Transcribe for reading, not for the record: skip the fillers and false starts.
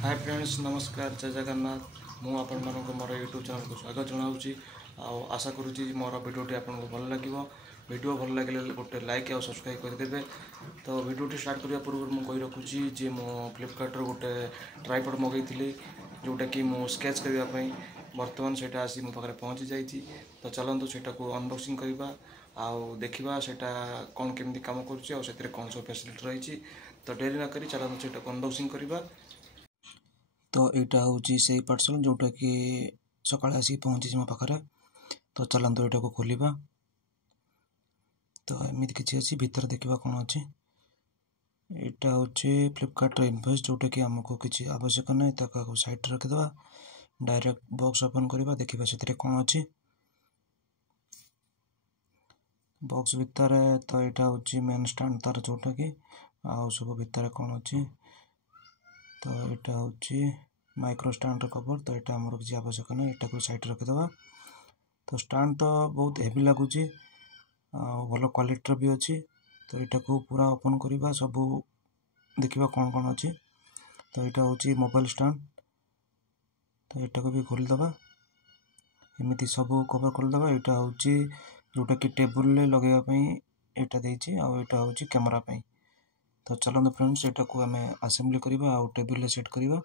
Hi friends नमस्कार जय जगन्नाथ मु आपण मानक मोर यूट्यूब चैनल को स्वागत जनाऊँगी आशा करुँची मोर भिडियोटी आपको भल लगे भिडियो भल लगे गोटे लाइक और सब्सक्राइब करदे। तो भिडियोटी स्टार्ट करने पूर्व मुझे कही रखुची जे मो फ्लिपकार्ट गोटे ट्राइपॉड मगैली जोटा कि मु स्केच करने बर्तमान से आसी मो पाखे पहुँची जाइए। तो चलतु से अनबॉक्सिंग करवा आउ देखा से कौन केमी कम कर कौन सब फैसिलिटी रही। तो डेरी न करी चलतु से अनबॉक्सिंग करवा। तो यहाँ हूँ से पार्सल जोटा कि सका आसिक पहुँची मो पाखे। तो चलतु यहाँ को खोलिबा। तो एमती किसी अच्छी भितर देखा कौन अच्छी यहाँ हूँ फ्लिपकार्ट इनवॉइस जोटा कि आमको किसी आवश्यक ना ताको साइड रखिदे डायरेक्ट बॉक्स ओपन करवा देखा से कौन अच्छी बॉक्स भितर। तो यहाँ हूँ मेन स्टैंड तार जोटा कि आउ सब भितर कौन अच्छी। तो यहाँ हूँ माइक्रो स्टैंड कवर। तो यहाँ आमर किसी आवश्यक ना यहाँ को साइड रखिदे। तो स्टैंड तो बहुत हेवी लगुच भल क्वालिटी भी अच्छी। तो यहाँ को पूरा ओपन करवा सब देखा कौन कौन अच्छी। तो यहाँ हूँ मोबाइल स्टैंड। तो यहाँ को भी खोलीदे एमती सब कवर करदे। यहाँ हूँ जोटा कि टेबुल लगेवाई यहाँ देती यहाँ हूँ कैमरा। तो चलते फ्रेंड्स यहाँ को आम आसेम्बली करवा टेबुल सेट करवा।